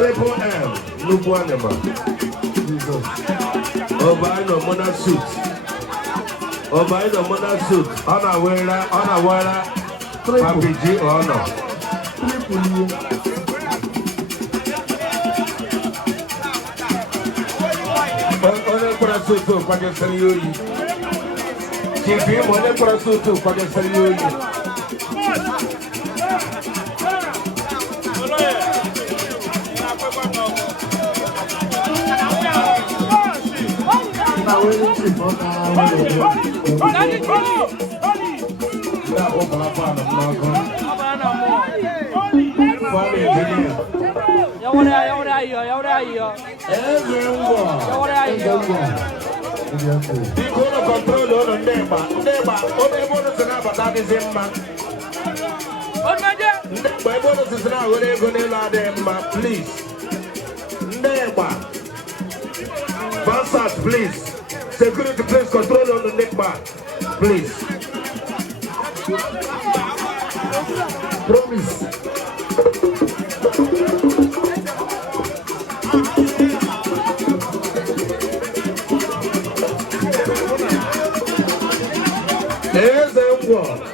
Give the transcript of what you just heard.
Triple M, nnukwu anima. Ọbaino mona suit. Ọbaino mona suit. Ọ na-awara papiji ọnọ. Onye kwara suit kwanyesịrị ya oyi. Chief Imo onye kwara suit kwanyesịrị ya oyi. Please. Bansat, please. Security, please control on the neck bar. Please. Promise. There's a war.